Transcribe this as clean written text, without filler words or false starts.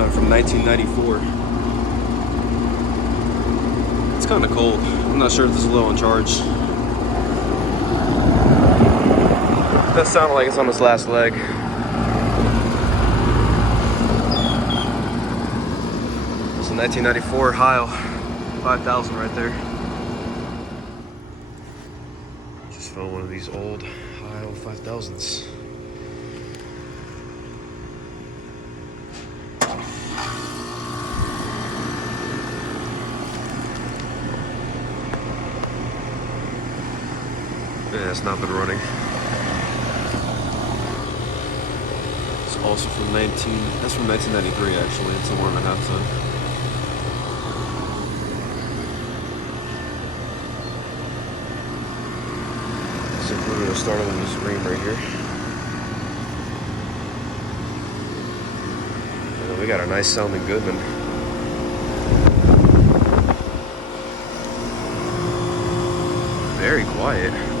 time from 1994. It's kind of cold. I'm not sure if this is low on charge. It does sound like it's on its last leg. It's a 1994 Heil 5000 right there. Just found one of these old Heil 5000s. Yeah, it's not been running. It's also from that's from 1993 actually. It's a 1.5 ton. It's included a starter with this Rheem right here. And then we got a nice sounding Goodman. Very quiet.